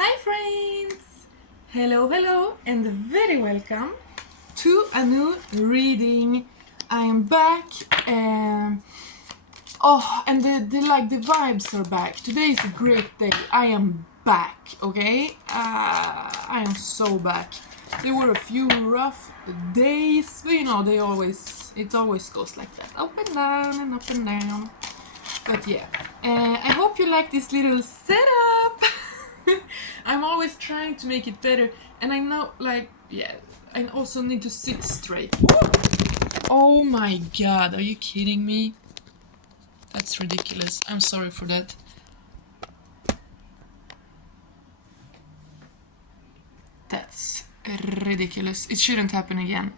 Hi friends! Hello, and very welcome to a new reading. I am back and the vibes are back. Today is a great day. I am back, okay? I am so back. There were a few rough days, but it always goes like that. Up and down and up and down. But yeah, I hope you like this little setup. I'm always trying to make it better, and I know, I also need to sit straight. Oh my god, are you kidding me? That's ridiculous. I'm sorry for that. That's ridiculous. It shouldn't happen again.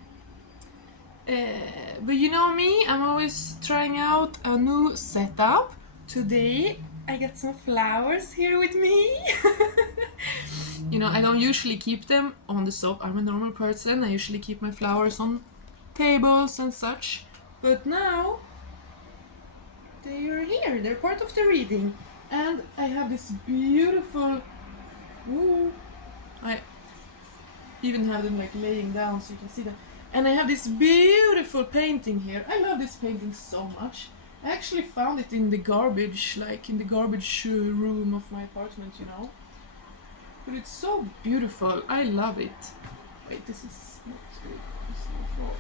But you know me, I'm always trying out a new setup. Today I got some flowers here with me. I don't usually keep them on the sofa. I'm a normal person. I usually keep my flowers on tables and such. But now they are here. They're part of the reading. And I have this beautiful... Ooh, I even have them laying down so you can see them. And I have this beautiful painting here. I love this painting so much. I actually found it in the garbage, in the garbage room of my apartment, But it's so beautiful. I love it. Wait, this is not good. This is not for...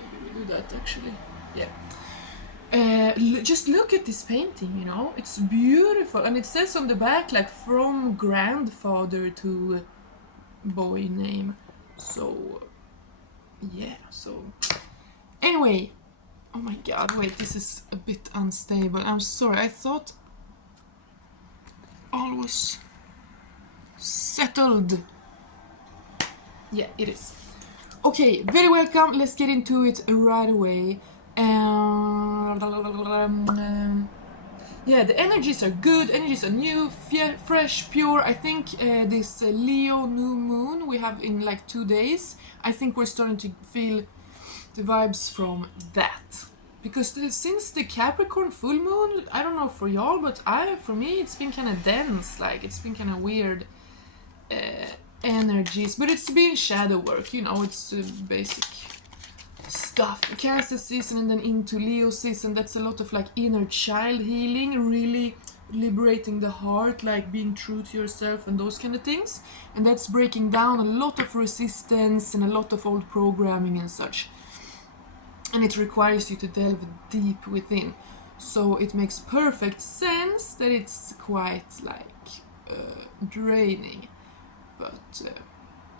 Maybe we do that actually. Yeah. Just look at this painting, It's beautiful. And it says on the back, from grandfather to boy name. So... yeah, so... Anyway. Oh my god, wait, this is a bit unstable. I'm sorry, I thought all was settled. Yeah, it is. Okay, very welcome. Let's get into it right away. Yeah, the energies are good. Energies are new, fresh, pure. I think this Leo new moon we have in 2 days. I think we're starting to feel the vibes from that. Because since the Capricorn full moon, I don't know for y'all, but for me it's been kind of dense, it's been kind of weird energies, but it's been shadow work, it's basic stuff. Cancer season and then into Leo season, that's a lot of inner child healing, really liberating the heart, being true to yourself and those kind of things, and that's breaking down a lot of resistance and a lot of old programming and such. And it requires you to delve deep within. So it makes perfect sense that it's quite draining. But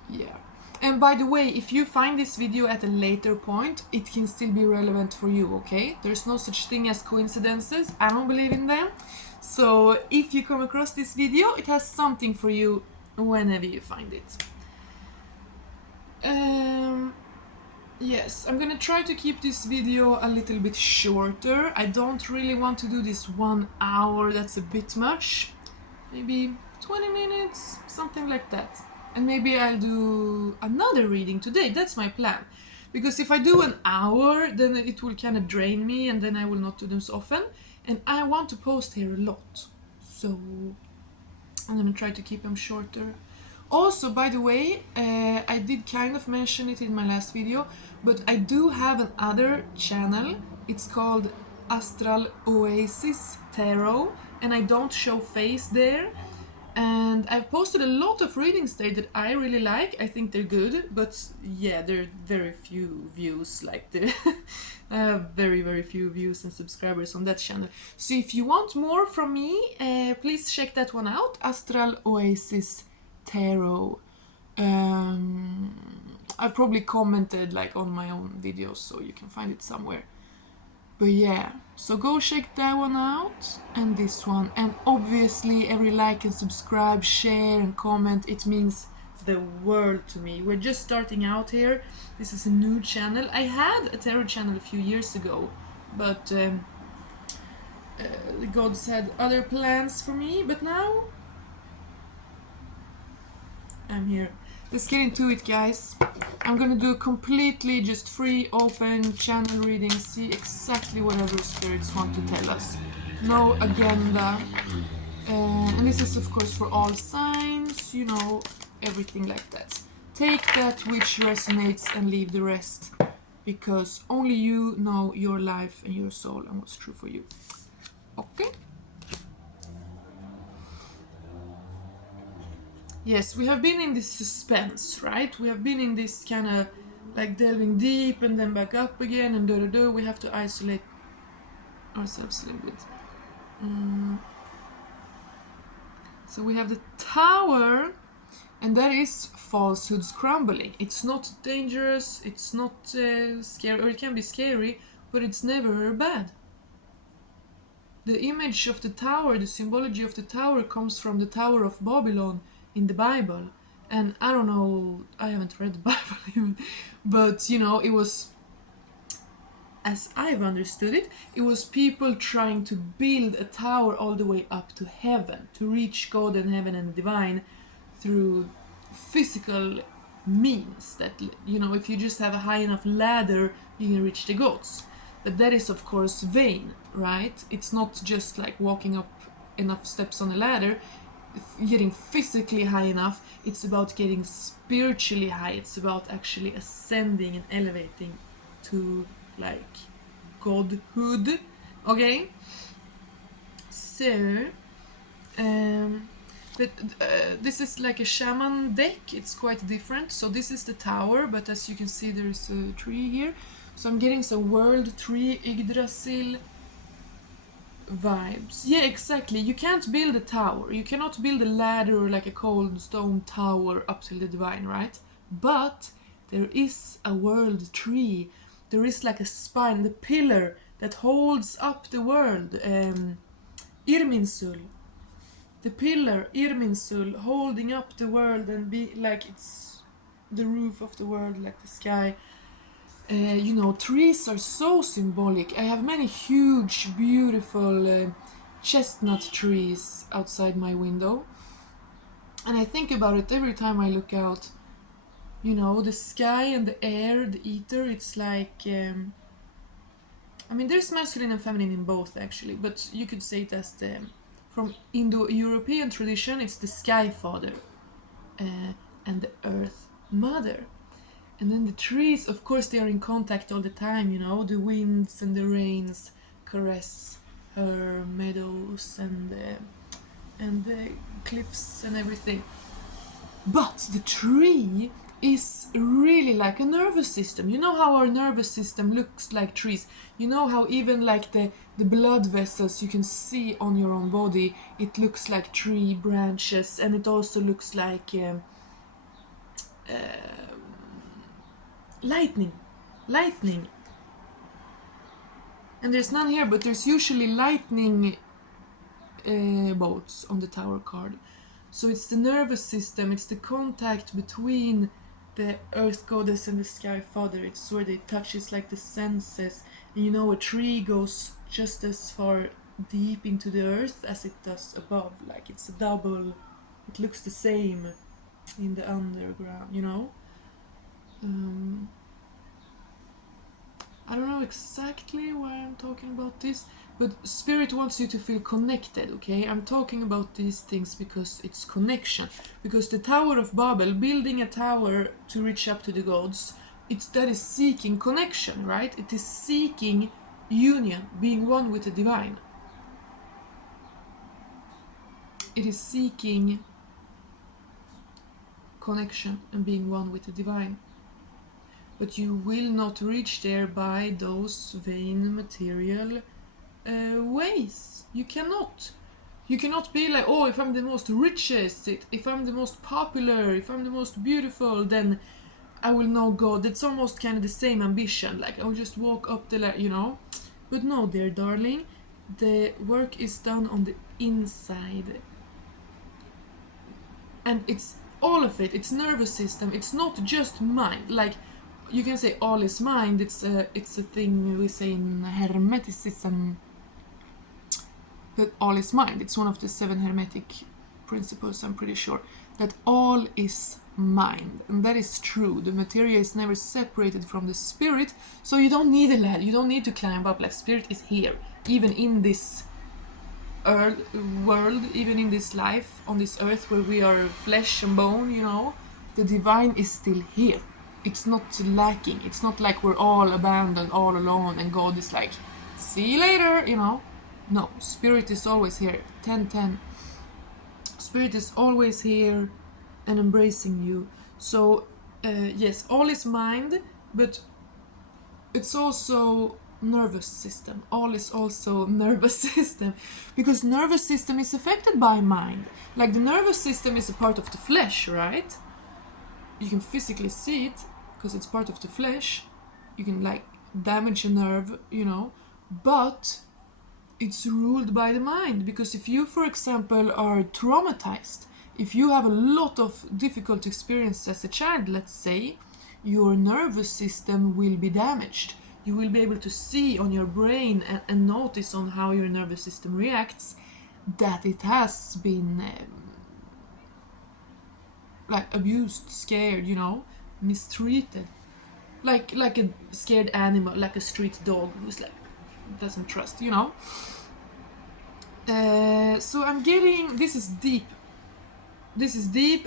yeah. And by the way, if you find this video at a later point, it can still be relevant for you, okay? There's no such thing as coincidences. I don't believe in them. So if you come across this video, it has something for you whenever you find it. Yes, I'm gonna try to keep this video a little bit shorter. I don't really want to do this 1 hour, that's a bit much. Maybe 20 minutes, something like that. And maybe I'll do another reading today, that's my plan. Because if I do an hour, then it will kind of drain me and then I will not do them so often. And I want to post here a lot. So I'm gonna try to keep them shorter. Also, by the way, I did kind of mention it in my last video, but I do have another channel. It's called Astral Oasis Tarot, and I don't show face there. And I've posted a lot of readings there that I really like. I think they're good, but yeah, there are very few views. I have very, very few views and subscribers on that channel. So if you want more from me, please check that one out, Astral Oasis Tarot. I've probably commented on my own videos, so you can find it somewhere. But yeah, so go check that one out and this one, and obviously every like and subscribe, share and comment, it means the world to me. We're just starting out here. This is a new channel. I had a tarot channel a few years ago, but the gods had other plans for me, but now I'm here. Let's get into it, guys. I'm gonna do a completely just free, open channel reading, see exactly whatever spirits want to tell us. No agenda. And this is of course for all signs, you know, everything like that. Take that which resonates and leave the rest, because only you know your life and your soul and what's true for you. Okay? Yes, we have been in this suspense, right? We have been in this kind of like delving deep and then back up again and do. We have to isolate ourselves a little bit. So we have the Tower, and that is falsehoods crumbling. It's not dangerous, it's not scary, or it can be scary, but it's never bad. The image of the tower, the symbology of the tower comes from the Tower of Babylon in the Bible. And I don't know, I haven't read the Bible even, but you know, it was, as I've understood it, it was people trying to build a tower all the way up to heaven, to reach God and heaven and the divine through physical means. That, you know, if you just have a high enough ladder, you can reach the gods. But that is of course vain, right? It's not just like walking up enough steps on a ladder, getting physically high enough. It's about getting spiritually high. It's about actually ascending and elevating to like godhood. Okay, so but this is like a shaman deck. It's quite different. So this is the tower, but as you can see there's a tree here, so I'm getting some world tree Yggdrasil vibes. Yeah, exactly. You can't build a tower. You cannot build a ladder or like a cold stone tower up to the divine, right? But there is a world tree. There is like a spine, the pillar that holds up the world. Irminsul. The pillar, Irminsul, holding up the world and be like it's the roof of the world, like the sky. You know, trees are so symbolic. I have many huge, beautiful chestnut trees outside my window. And I think about it every time I look out. You know, the sky and the air, the ether, it's like... I mean, there's masculine and feminine in both, actually. But you could say it as the... From Indo-European tradition, it's the sky father and the earth mother. And then the trees, of course, they are in contact all the time, you know. The winds and the rains caress her meadows and the cliffs and everything. But the tree is really like a nervous system. You know how our nervous system looks like trees. You know how even like the blood vessels you can see on your own body, it looks like tree branches, and it also looks like lightning. And there's none here, but there's usually lightning bolts on the tower card. So it's the nervous system, it's the contact between the earth goddess and the sky father. It's where they touch, it's like the senses. And you know, a tree goes just as far deep into the earth as it does above. Like it's a double, it looks the same in the underground, you know? I don't know exactly why I'm talking about this, but Spirit wants you to feel connected, okay? I'm talking about these things because it's connection. Because the Tower of Babel, building a tower to reach up to the gods, that is seeking connection, right? It is seeking union, being one with the divine. It is seeking connection and being one with the divine. But you will not reach there by those vain material ways. You cannot. You cannot be like, oh, if I'm the most richest, if I'm the most popular, if I'm the most beautiful, then I will know God. That's almost kind of the same ambition. Like, I'll just walk up the ladder, you know? But no, dear darling, the work is done on the inside. And it's all of it. It's nervous system. It's not just mind. Like, you can say all is mind. It's a thing we say in Hermeticism, that all is mind. It's one of the 7 Hermetic principles, I'm pretty sure, that all is mind. And that is true. The materia is never separated from the spirit, so you don't need a ladder. You don't need to climb up. Like, spirit is here, even in this world, even in this life, on this earth where we are flesh and bone, you know, the divine is still here. It's not lacking. It's not like we're all abandoned, all alone, and God is like, see you later, you know. No, spirit is always here. 10-10. Spirit is always here and embracing you. So, yes, all is mind, but it's also nervous system. All is also nervous system, because nervous system is affected by mind. Like the nervous system is a part of the flesh, right? You can physically see it because it's part of the flesh. You can like damage a nerve, you know, but it's ruled by the mind. Because if you, for example, are traumatized, if you have a lot of difficult experiences as a child, let's say, your nervous system will be damaged. You will be able to see on your brain and notice on how your nervous system reacts that it has been like abused, scared, you know, mistreated. Like a scared animal, like a street dog who's like doesn't trust, you know. So I'm getting, this is deep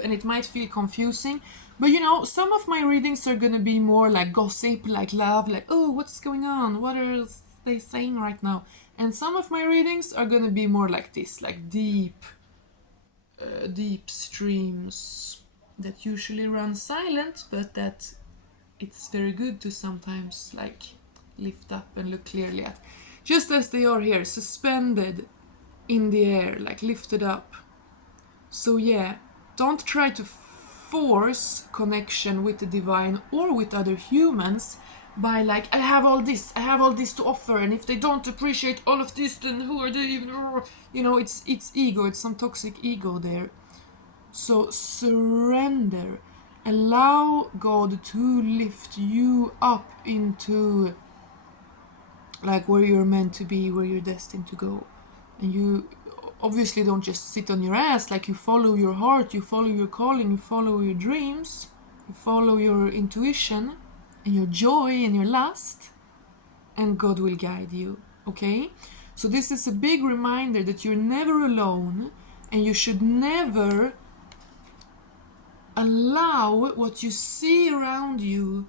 and it might feel confusing, but you know, some of my readings are gonna be more like gossip, like love, like, oh, what's going on, what are they saying right now, and some of my readings are gonna be more like this, like deep streams that usually run silent, but that it's very good to sometimes like lift up and look clearly at, just as they are here, suspended in the air, like lifted up. So yeah, don't try to force connection with the divine or with other humans by like, I have all this to offer, and if they don't appreciate all of this, then who are they even? You know, it's ego, it's some toxic ego there. So surrender, allow God to lift you up into like where you're meant to be, where you're destined to go. And you obviously don't just sit on your ass, like you follow your heart, you follow your calling, you follow your dreams, you follow your intuition and your joy and your lust, and God will guide you, okay? So this is a big reminder that you're never alone, and you should never allow what you see around you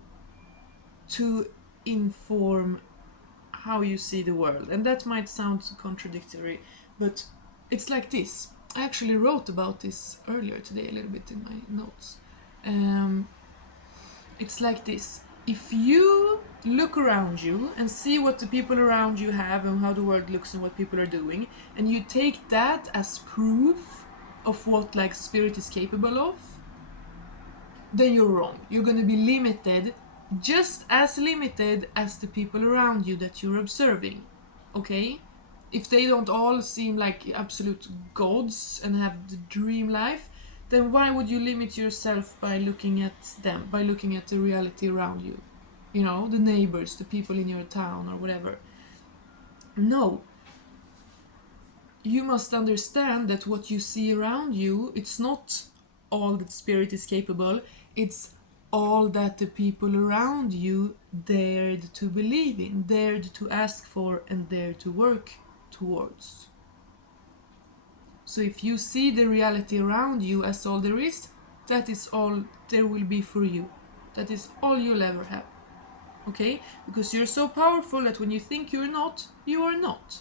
to inform how you see the world. And that might sound contradictory, but it's like this. I actually wrote about this earlier today a little bit in my notes. It's like this. If you look around you and see what the people around you have and how the world looks and what people are doing, and you take that as proof of what like spirit is capable of, then you're wrong. You're going to be limited, just as limited as the people around you that you're observing, okay? If they don't all seem like absolute gods and have the dream life, then why would you limit yourself by looking at them, by looking at the reality around you? You know, the neighbors, the people in your town or whatever. No. You must understand that what you see around you, it's not all that spirit is capable, it's all that the people around you dared to believe in, dared to ask for, and dared to work towards. So if you see the reality around you as all there is, that is all there will be for you. That is all you'll ever have. Okay? Because you're so powerful that when you think you're not, you are not.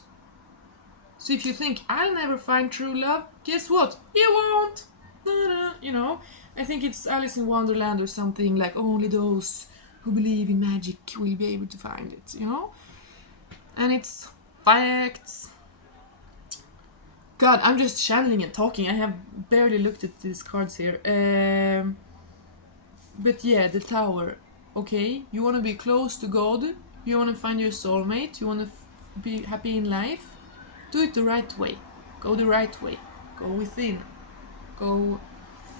So if you think, I'll never find true love, guess what? You won't! You know, I think it's Alice in Wonderland or something, like only those who believe in magic will be able to find it, you know? And it's facts. God, I'm just channeling and talking. I have barely looked at these cards here. But yeah, the Tower. Okay, you want to be close to God. You want to find your soulmate. You want to be happy in life. Do it the right way. Go the right way. Go within. Go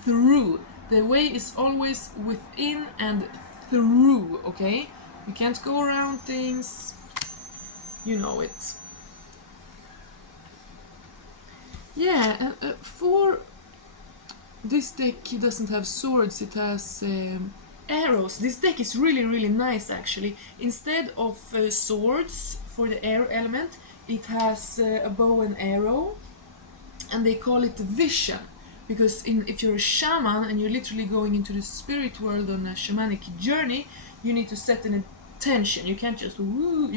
through. The way is always within and through, okay? You can't go around things. You know it. Yeah, for this deck, it doesn't have swords, it has arrows. This deck is really, really nice actually. Instead of swords for the air element, It has a bow and arrow, and they call it vision, because if you're a shaman and you're literally going into the spirit world on a shamanic journey, you need to set an intention. You can't just woo,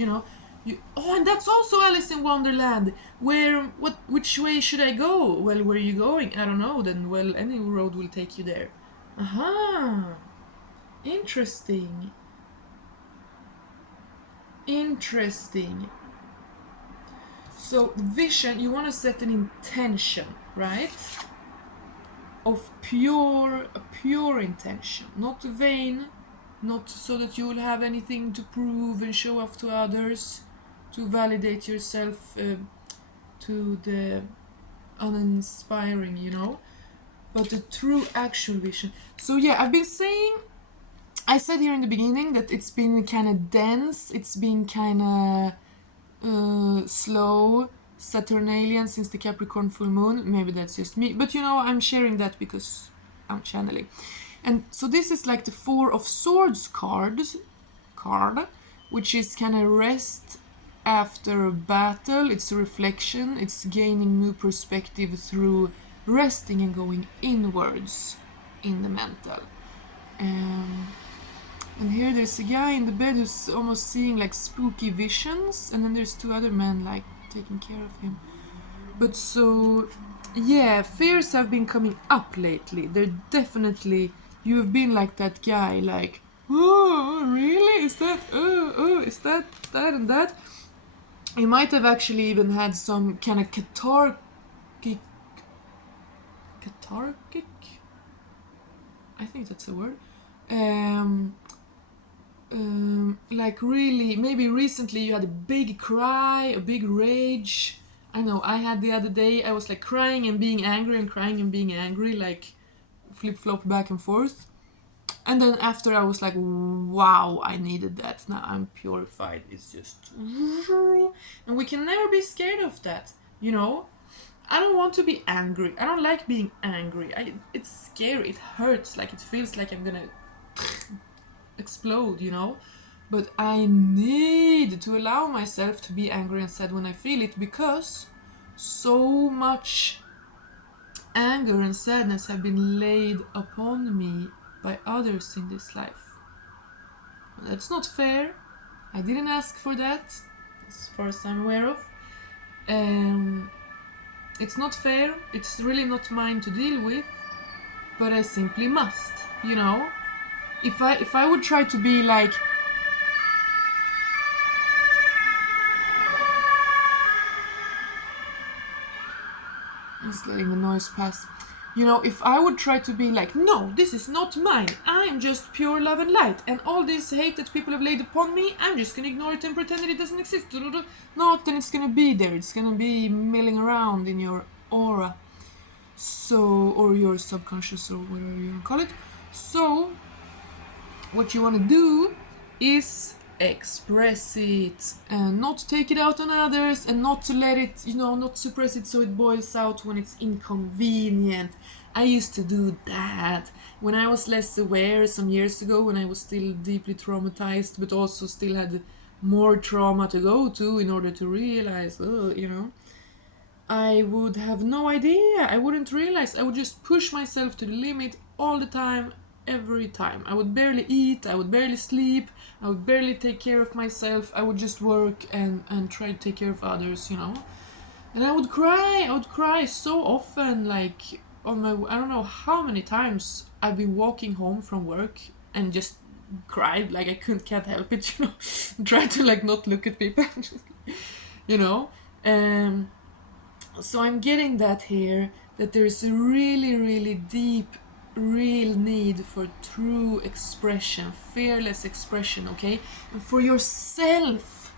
and that's also Alice in Wonderland. Which way should I go? Well, where are you going? I don't know. Then, well, any road will take you there. Aha, interesting. So vision, you want to set an intention, right? Of a pure intention, not vain, not so that you will have anything to prove and show off to others, to validate yourself to the uninspiring, but a true actual vision. So yeah, I said here in the beginning that it's been kind of dense, it's been kind of slow, Saturnalian since the Capricorn full moon. Maybe that's just me, but I'm sharing that because I'm channeling. And so this is like the Four of Swords card, which is kind of rest after a battle. It's a reflection, it's gaining new perspective through resting and going inwards in the mental. And here there's a guy in the bed who's almost seeing like spooky visions, and then there's two other men like taking care of him. But so, yeah, fears have been coming up lately. They're definitely, you have been like that guy, like, oh, really? Is that, is that and that? You might have actually even had some kind of cathartic? I think that's a word. Like really, maybe recently you had a big cry, a big rage. I know I had the other day, I was like crying and being angry and crying and being angry, like flip-flop back and forth. And then after I was like, wow, I needed that. Now I'm purified. It's just... And we can never be scared of that, I don't want to be angry. I don't like being angry. It's scary. It hurts. Like it feels like I'm gonna explode, But I need to allow myself to be angry and sad when I feel it, because so much anger and sadness have been laid upon me by others in this life. That's not fair. I didn't ask for that, as far as I'm aware of. It's not fair. It's really not mine to deal with, but I simply must, If I would try to be like... Just letting the noise pass. If I would try to be like, no, this is not mine, I'm just pure love and light, and all this hate that people have laid upon me, I'm just gonna ignore it and pretend that it doesn't exist. No, then it's gonna be there. It's gonna be milling around in your aura. So, or your subconscious, or whatever you want to call it. So, what you want to do is express it and not take it out on others, and not to let it, not suppress it so it boils out when it's inconvenient. I used to do that when I was less aware some years ago, when I was still deeply traumatized, but also still had more trauma to go to in order to realize, I would have no idea. I wouldn't realize. I would just push myself to the limit all the time, every time. I would barely eat, I would barely sleep, I would barely take care of myself. I would just work and try to take care of others, And I would cry so often, like on my... I don't know how many times I've been walking home from work and just cried, like I can't help it, Try to like not look at people, So I'm getting that here, that there's a really, really deep, real need for true expression, fearless expression, okay? And for yourself.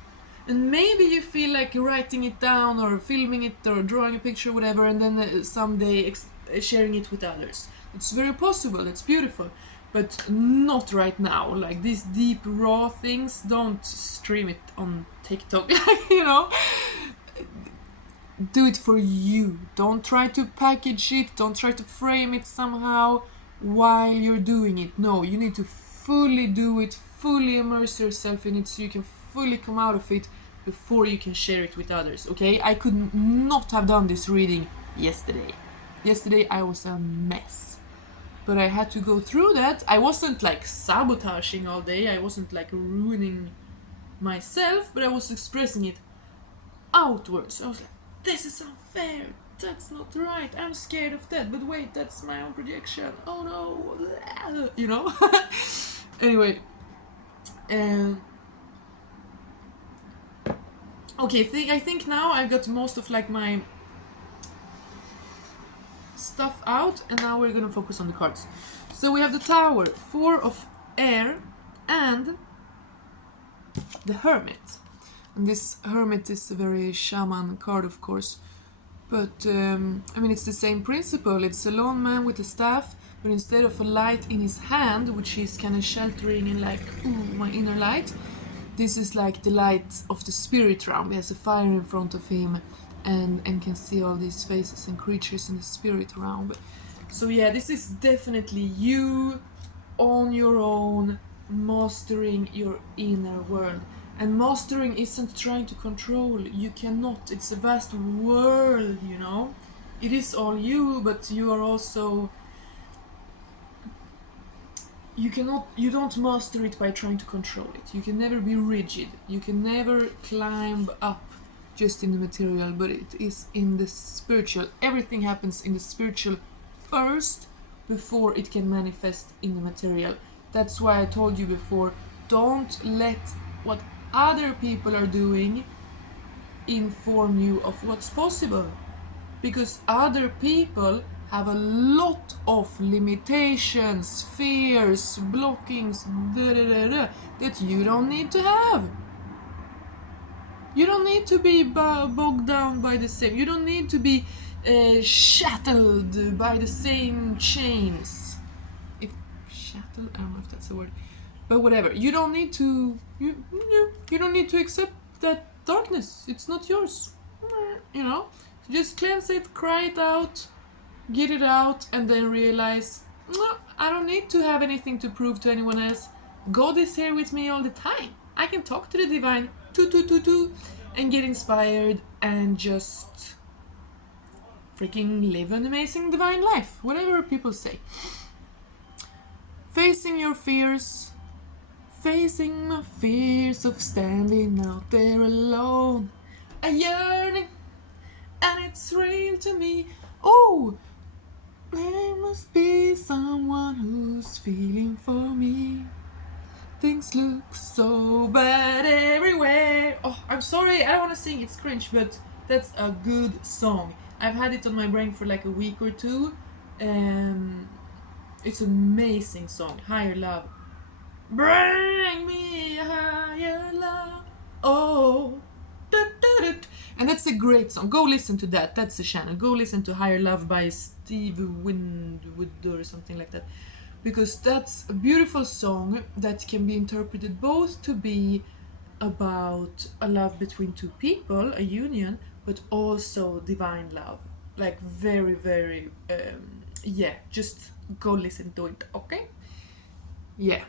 And maybe you feel like writing it down or filming it or drawing a picture, whatever, and then someday sharing it with others. It's very possible, it's beautiful, but not right now. Like these deep, raw things, don't stream it on TikTok, Do it for you. Don't try to package it, don't try to frame it somehow while you're doing it. No, you need to fully do it, fully immerse yourself in it so you can fully come out of it before you can share it with others, okay? I could not have done this reading yesterday. Yesterday I was a mess. But I had to go through that. I wasn't like sabotaging all day, I wasn't like ruining myself, but I was expressing it outwards. I was like, this is unfair, that's not right, I'm scared of that, but wait, that's my own projection, oh no, you know. Anyway, okay, I think now I got most of like my stuff out, and now we're gonna focus on the cards. So we have the Tower, 4 of Air, and the Hermit. And this Hermit is a very shaman card, of course, but I mean, it's the same principle. It's a lone man with a staff, but instead of a light in his hand, which he's kind of sheltering in, like, ooh, my inner light, this is like the light of the spirit realm. He has a fire in front of him, and can see all these faces and creatures in the spirit realm. So yeah, this is definitely you on your own, mastering your inner world. And mastering isn't trying to control. You cannot. It's a vast world, you know. It is all you, but you are also... You don't master it by trying to control it. You can never be rigid. You can never climb up just in the material, but it is in the spiritual. Everything happens in the spiritual first before it can manifest in the material. That's why I told you before, don't let what other people are doing inform you of what's possible, because other people have a lot of limitations, fears, blockings, that you don't need to have. You don't need to be bogged down by the same. You don't need to be shackled by the same chains. If shackled, I don't know if that's a word, but whatever. You don't need to. You don't need to accept that darkness. It's not yours. You know, just cleanse it, cry it out, get it out, and then realize, no, I don't need to have anything to prove to anyone else. God is here with me all the time. I can talk to the divine, and get inspired and just freaking live an amazing divine life, whatever people say. Facing your fears, facing my fears of standing out there alone. A yearning, and it's real to me. Oh, there must be someone who's feeling for me. Things look so bad everywhere. Oh, I'm sorry, I don't want to sing, it's cringe, but that's a good song. I've had it on my brain for like a week or two. It's an amazing song. Higher Love. Bring me a higher love. Oh. And that's a great song. Go listen to that. That's the channel. Go listen to Higher Love by Steve Winwood or something like that. Because that's a beautiful song that can be interpreted both to be about a love between two people, a union, but also divine love. Like very, very, yeah, just go listen to it, okay? Yeah.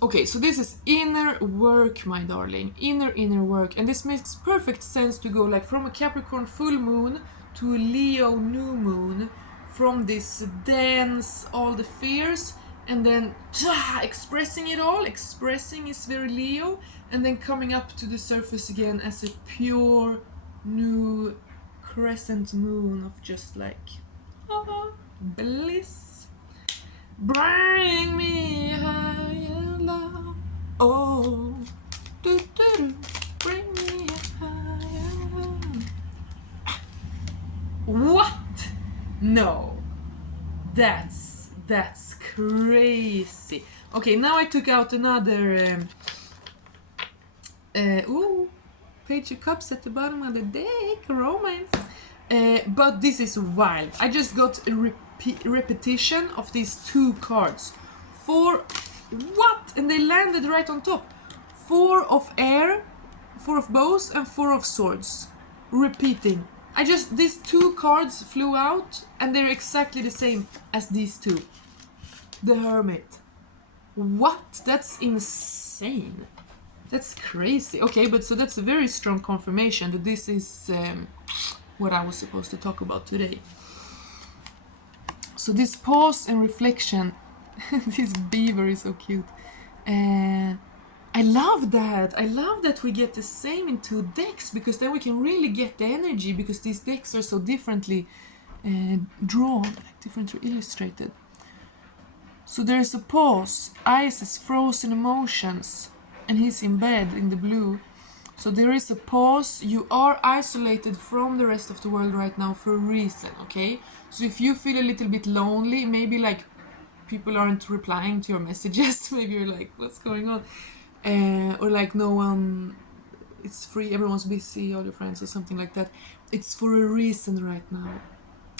Okay, so this is inner work, my darling. Inner work. And this makes perfect sense to go like from a Capricorn full moon to a Leo new moon, from this dance, all the fears, and then expressing it all. Expressing is very Leo, and then coming up to the surface again as a pure new crescent moon of just like bliss. Bring me higher love. Oh, bring me higher love. What? No, that's crazy. Okay, now I took out another Page of Cups at the bottom of the deck, romance. But this is wild. I just got a repetition of these two cards. What? And they landed right on top. 4 of Air, 4 of Bows, and 4 of Swords. Repeating. These two cards flew out, and they're exactly the same as these two. The Hermit. What? That's insane. That's crazy. Okay, but so that's a very strong confirmation that this is what I was supposed to talk about today. So this pause and reflection, this beaver is so cute. I love that. I love that we get the same in 2 decks, because then we can really get the energy, because these decks are so differently drawn, like differently illustrated. So there's a pause. Ice is frozen emotions, and he's in bed in the blue. So there is a pause. You are isolated from the rest of the world right now for a reason, okay? So if you feel a little bit lonely, maybe like people aren't replying to your messages, maybe you're like, what's going on? Or like no one, it's free, everyone's busy, all your friends, or something like that. It's for a reason right now.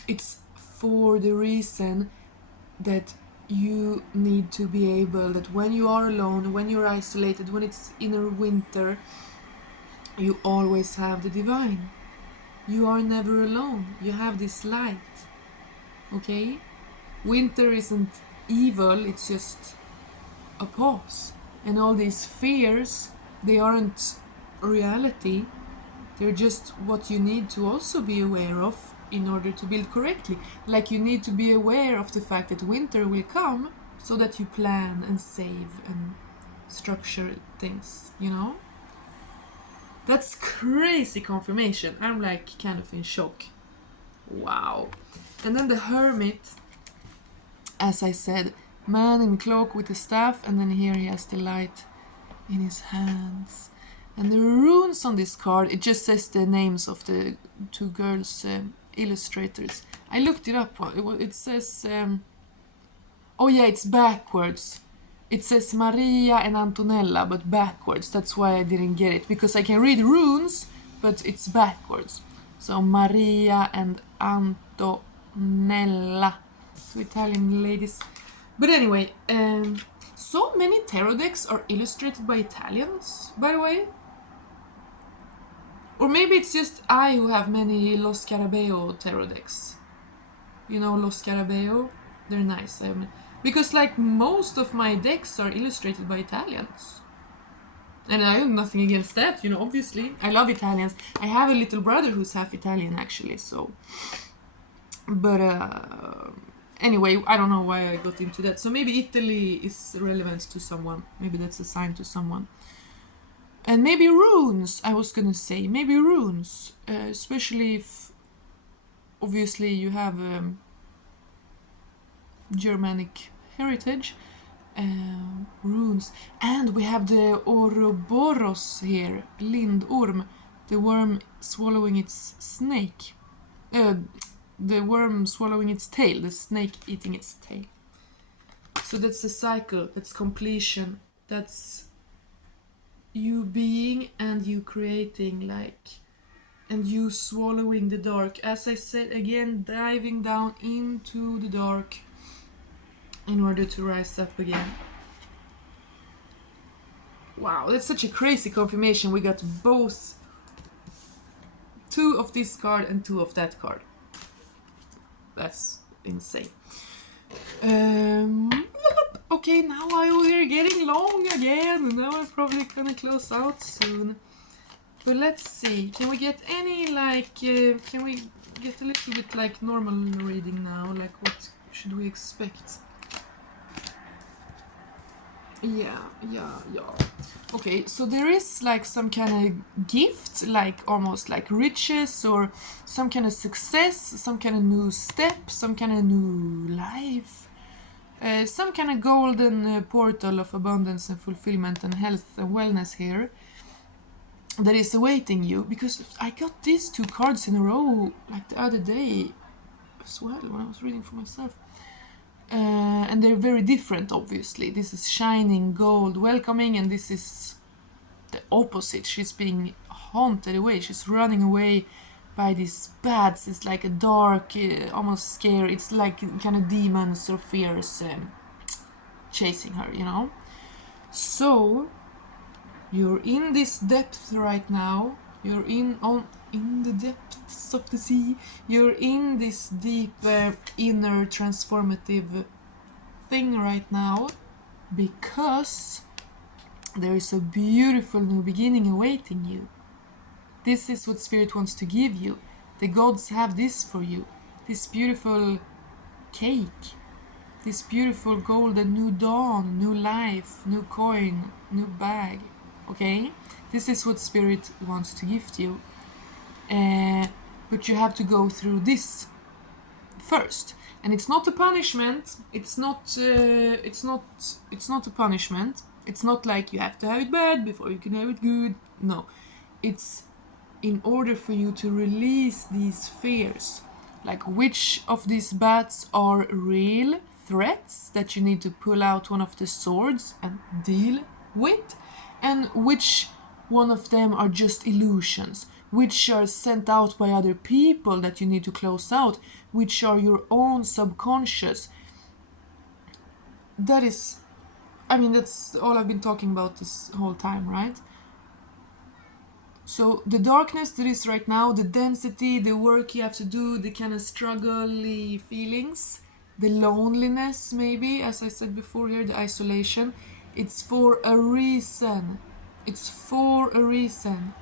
It's for the reason that you need to be able, that when you are alone, when you're isolated, when it's inner winter, you always have the divine. You are never alone. You have this light. Okay? Winter isn't evil, it's just a pause. And all these fears, they aren't reality. They're just what you need to also be aware of in order to build correctly. Like you need to be aware of the fact that winter will come so that you plan and save and structure things, you know? That's crazy confirmation. I'm like kind of in shock. Wow. And then the hermit, as I said, man in cloak with a staff, and then here he has the light in his hands. And the runes on this card, it just says the names of the 2 girls illustrators. I looked it up. It says, oh yeah, it's backwards. It says Maria and Antonella, but backwards. That's why I didn't get it, because I can read runes, but it's backwards. So Maria and Antonella. So Italian ladies. But anyway, so many tarot decks are illustrated by Italians, by the way. Or maybe it's just I who have many Lo Scarabeo tarot decks. You know Lo Scarabeo? They're nice. Because like most of my decks are illustrated by Italians. And I have nothing against that, you know, obviously. I love Italians. I have a little brother who's half Italian, actually, so... But, anyway, I don't know why I got into that. So maybe Italy is relevant to someone. Maybe that's a sign to someone. And maybe runes, I was gonna say. Maybe runes. Especially if, obviously, you have Germanic heritage. Runes. And we have the Ouroboros here. Lindorm. The worm swallowing its snake. The worm swallowing its tail. The snake eating its tail. So that's a cycle. That's completion. That's you being and you creating, like, and you swallowing the dark. As I said again, diving down into the dark in order to rise up again. Wow, that's such a crazy confirmation. We got both 2 of this card and 2 of that card. That's insane. Okay, now we're getting long again. Now I'm probably gonna close out soon. But let's see. Can we get any, like, can we get a little bit like normal reading now? Like, what should we expect? Yeah. Okay, so there is like some kind of gift, like almost like riches or some kind of success, some kind of new step, some kind of new life, some kind of golden portal of abundance and fulfillment and health and wellness here that is awaiting you. Because I got these 2 cards in a row like the other day as well when I was reading for myself. And they're very different, obviously. This is shining gold, welcoming, and this is the opposite. She's being haunted away. She's running away by these bats. It's like a dark, almost scary. It's like kind of demons or fears chasing her, you know? So, you're in this depth right now. You're in the depths of the sea. You're in this deep inner transformative thing right now, because There is a beautiful new beginning awaiting you. This is what Spirit wants to give you. The gods have this for you. This beautiful cake. This beautiful golden new dawn, new life, new coin, new bag. Okay? This is what Spirit wants to gift you. But you have to go through this first. And it's not a punishment. It's not a punishment. It's not like you have to have it bad before you can have it good. No. It's in order for you to release these fears. Like, which of these bats are real threats that you need to pull out one of the swords and deal with, and which one of them are just illusions, which are sent out by other people that you need to close out, which are your own subconscious. That's all I've been talking about this whole time, right? So the darkness that is right now, the density, the work you have to do, the kind of struggly feelings, the loneliness maybe, as I said before here, the isolation, it's for a reason. It's for a reason.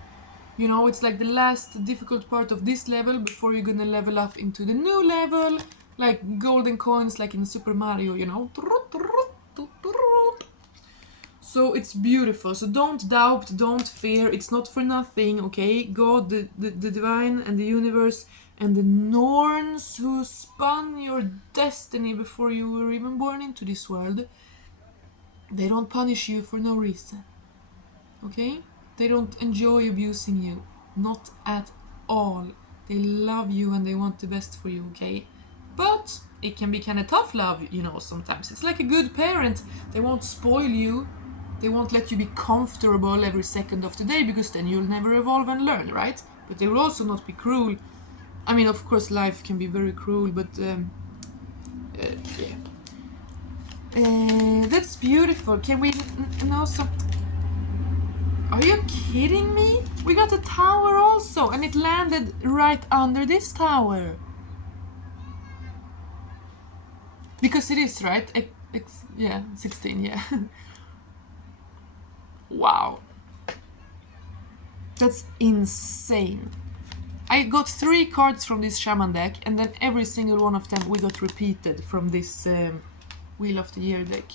You know, it's like the last difficult part of this level before you're gonna level up into the new level, like golden coins like in Super Mario, you know. So it's beautiful. So don't doubt, don't fear. It's not for nothing, okay? God, the divine and the universe and the Norns who spun your destiny before you were even born into this world, they don't punish you for no reason, okay? They don't enjoy abusing you. Not at all. They love you and they want the best for you, okay? But it can be kind of tough love, you know, sometimes. It's like a good parent. They won't spoil you. They won't let you be comfortable every second of the day, because then you'll never evolve and learn, right? But they will also not be cruel. I mean, of course, life can be very cruel, but yeah. That's beautiful. Can we know some? Are you kidding me? We got a tower also, and it landed right under this tower. Because it is, right? Yeah, 16, yeah. Wow. That's insane. I got 3 cards from this shaman deck, and then every single one of them we got repeated from this Wheel of the Year deck.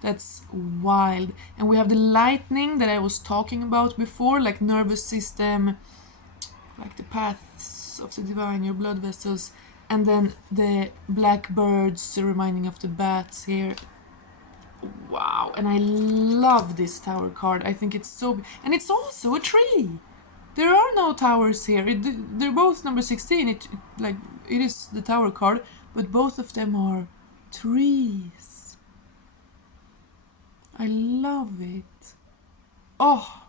That's wild. And we have the lightning that I was talking about before, like nervous system, like the paths of the divine, your blood vessels, and then the blackbirds reminding of the bats here. Wow, and I love this tower card. I think it's so... And it's also a tree! There are no towers here. They're both number 16. It is the tower card, but both of them are trees. I love it. Oh!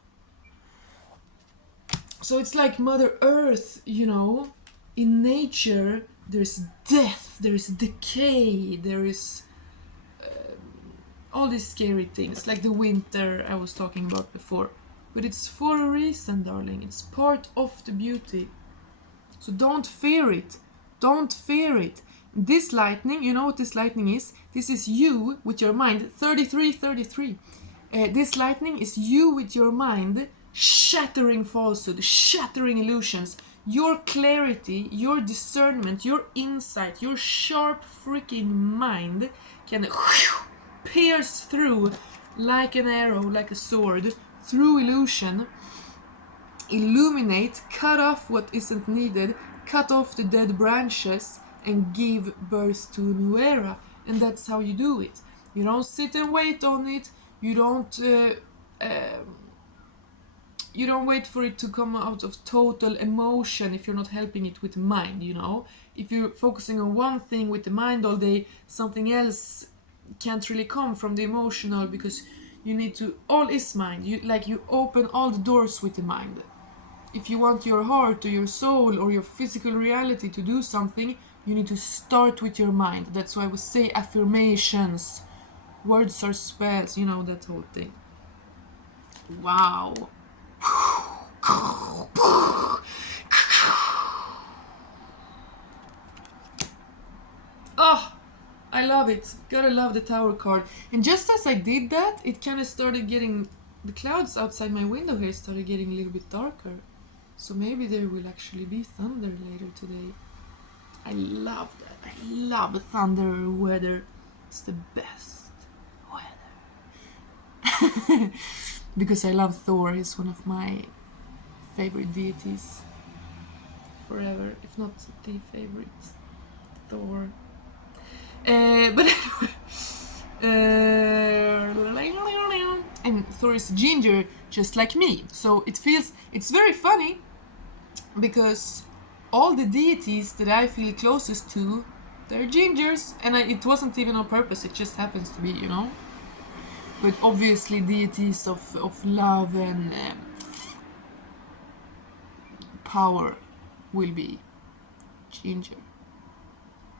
So it's like Mother Earth, you know? In nature, there's death, there's decay, there is... all these scary things, like the winter I was talking about before. But it's for a reason, darling. It's part of the beauty. So don't fear it. Don't fear it. This lightning, you know what this lightning is? This is you with your mind. 33. This lightning is you with your mind shattering falsehood, shattering illusions. Your clarity, your discernment, your insight, your sharp freaking mind can pierce through like an arrow, like a sword, through illusion, illuminate, cut off what isn't needed, cut off the dead branches, and give birth to a new era. And that's how you do it. You don't sit and wait on it. You don't wait for it to come out of total emotion if you're not helping it with the mind, you know. If you're focusing on one thing with the mind all day, something else can't really come from the emotional, because you need to... all is mind. You open all the doors with the mind. If you want your heart or your soul or your physical reality to do something, you need to start with your mind. That's why we say affirmations. Words are spells, you know, that whole thing. Wow. Oh, I love it. Gotta love the Tower card. And just as I did that, it kind of started getting... The clouds outside my window here started getting a little bit darker. So maybe there will actually be thunder later today. I love that. I love thunder weather. It's the best weather. Because I love Thor. He's one of my favorite deities. Forever, if not the favorite. Thor. But anyway, and Thor is ginger, just like me. So it's very funny because all the deities that I feel closest to, they're gingers, and it wasn't even on purpose. It just happens to be, But obviously, deities of love and power will be ginger.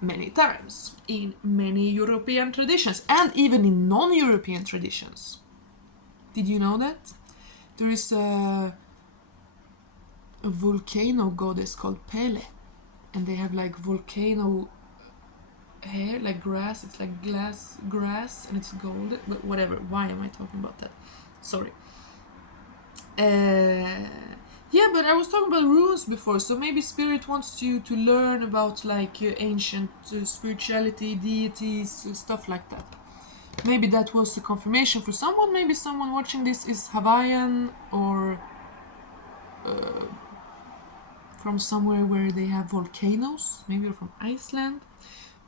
Many times in many European traditions and even in non-European traditions. Did you know that? There is a volcano goddess called Pele, and they have like volcano hair, like grass. It's like grass, and it's gold. But whatever. Why am I talking about that? Sorry. Yeah, but I was talking about runes before, so maybe Spirit wants you to learn about like ancient spirituality, deities, stuff like that. Maybe that was a confirmation for someone. Maybe someone watching this is Hawaiian or from somewhere where they have volcanoes. Maybe you're from Iceland.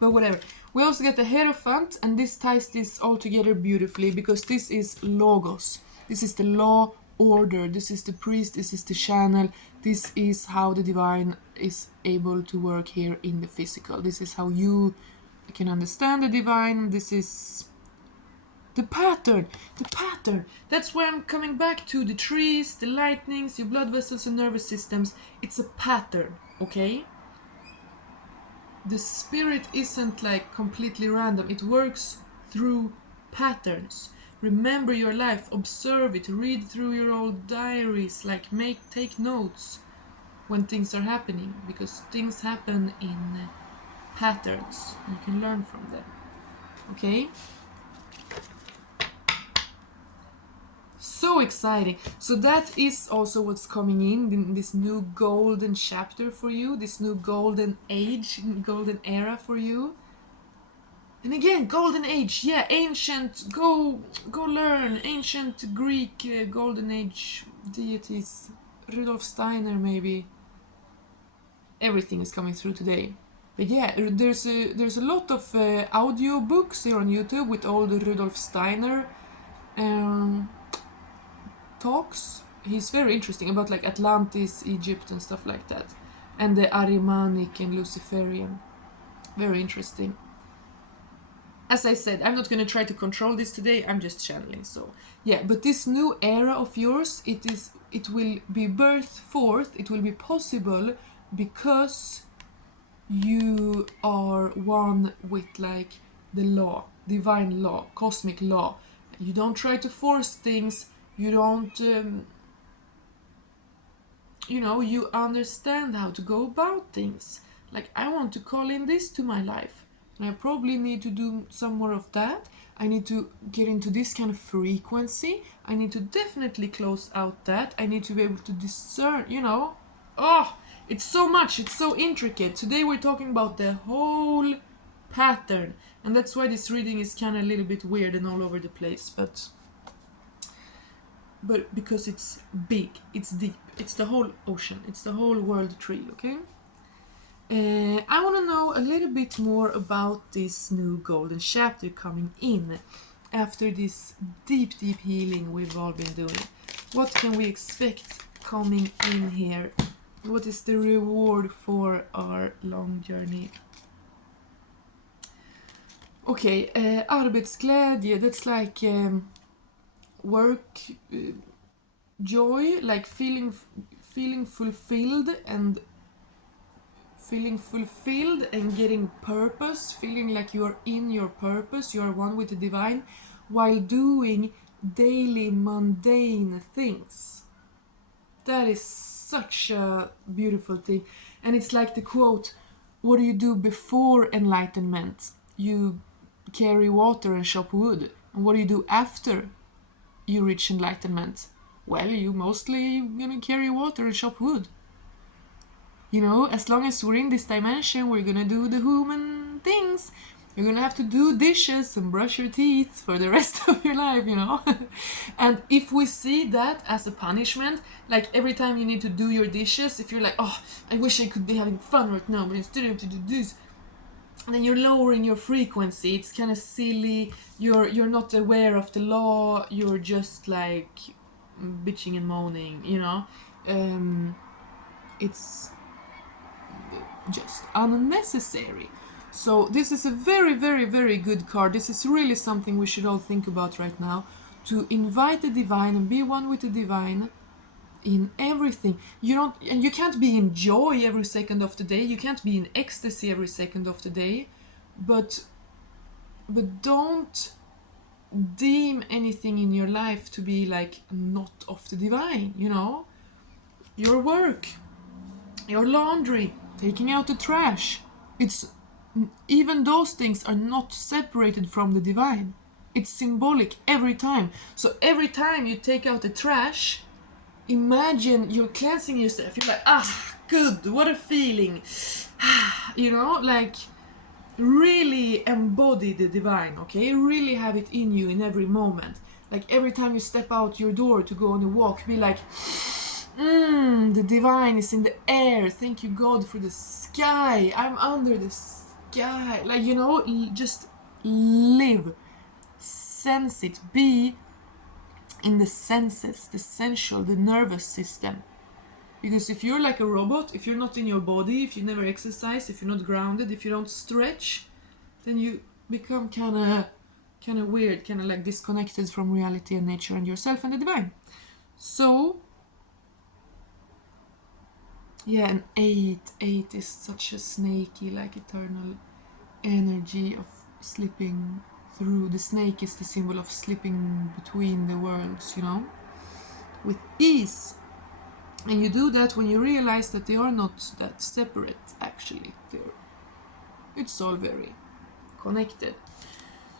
But whatever. We also get the Hierophant, and this ties this all together beautifully because this is Logos. This is the law, order. This is the priest. This is the channel. This is how the divine is able to work here in the physical. This is how you can understand the divine. This is the pattern. The pattern. That's where I'm coming back to the trees, the lightnings, your blood vessels and nervous systems. It's a pattern, okay? The spirit isn't like completely random. It works through patterns. Remember your life, observe it, read through your old diaries, like take notes when things are happening, because things happen in patterns. You can learn from them. Okay? So exciting. So that is also what's coming in this new golden chapter for you, this new golden age, golden era for you. And again, golden age, yeah, ancient, go learn ancient Greek golden age deities, Rudolf Steiner maybe. Everything is coming through today. But yeah, there's a lot of audio books here on YouTube with all the Rudolf Steiner talks. He's very interesting about like Atlantis, Egypt and stuff like that. And the Ahrimanic and Luciferian. Very interesting. As I said, I'm not going to try to control this today, I'm just channeling, so yeah, but this new era of yours, it will be birthed forth, it will be possible because you are one with like the law, divine law, cosmic law. You don't try to force things, you don't, you understand how to go about things. Like, I want to call in this to my life. And I probably need to do some more of that. I need to get into this kind of frequency. I need to definitely close out that. I need to be able to discern, Oh, it's so much. It's so intricate. Today we're talking about the whole pattern. And that's why this reading is kind of a little bit weird and all over the place. But because it's big, it's deep. It's the whole ocean. It's the whole world tree, okay? I want to know a little bit more about this new golden chapter coming in after this deep healing we've all been doing. What can we expect coming in here? What is the reward for our long journey? Okay, arbetsglädje, that's like work, joy, like feeling fulfilled and getting purpose, feeling like you are in your purpose, you are one with the divine, while doing daily mundane things. That is such a beautiful thing. And it's like the quote, what do you do before enlightenment? You carry water and chop wood. And what do you do after you reach enlightenment? Well, you mostly gonna carry water and chop wood. You know, as long as we're in this dimension, we're gonna do the human things. You're gonna have to do dishes and brush your teeth for the rest of your life, you know. And if we see that as a punishment, like every time you need to do your dishes, if you're like, oh, I wish I could be having fun right now, but instead I have to do this, then you're lowering your frequency. It's kind of silly. You're not aware of the law. You're just like bitching and moaning, you know. It's just unnecessary. So this is a very, very, very good card. This is really something we should all think about right now. To invite the divine and be one with the divine in everything. You can't be in joy every second of the day. You can't be in ecstasy every second of the day. But don't deem anything in your life to be like not of the divine, you know? Your work, your laundry, taking out the trash. It's even those things are not separated from the divine. It's symbolic every time. So every time you take out the trash, imagine you're cleansing yourself. You're like, ah, good, what a feeling. You know, like really embody the divine, okay? Really have it in you in every moment. Like every time you step out your door to go on a walk, be like, the divine is in the air. Thank you, God, for the sky. I'm under the sky. Like, you know, just live. Sense it. Be in the senses, the sensual, the nervous system. Because if you're like a robot, if you're not in your body, if you never exercise, if you're not grounded, if you don't stretch, then you become kind of weird, kind of like disconnected from reality and nature and yourself and the divine. So yeah, and 8 is such a snaky, like eternal energy of slipping through. The snake is the symbol of slipping between the worlds, you know, with ease. And you do that when you realize that they are not that separate, actually. It's all very connected.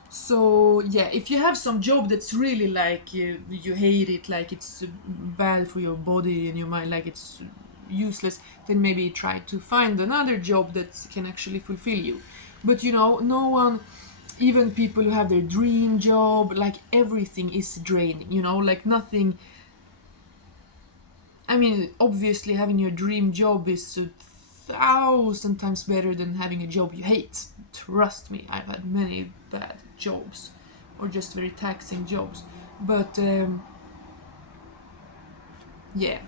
So yeah, if you have some job that's really like you hate it, like it's bad for your body and your mind, like it's useless, then maybe try to find another job that can actually fulfill you. But you know, no one, even people who have their dream job, like everything is draining, you know, like nothing. I mean, obviously having your dream job is 1,000 times better than having a job you hate. Trust me, I've had many bad jobs or just very taxing jobs. But yeah,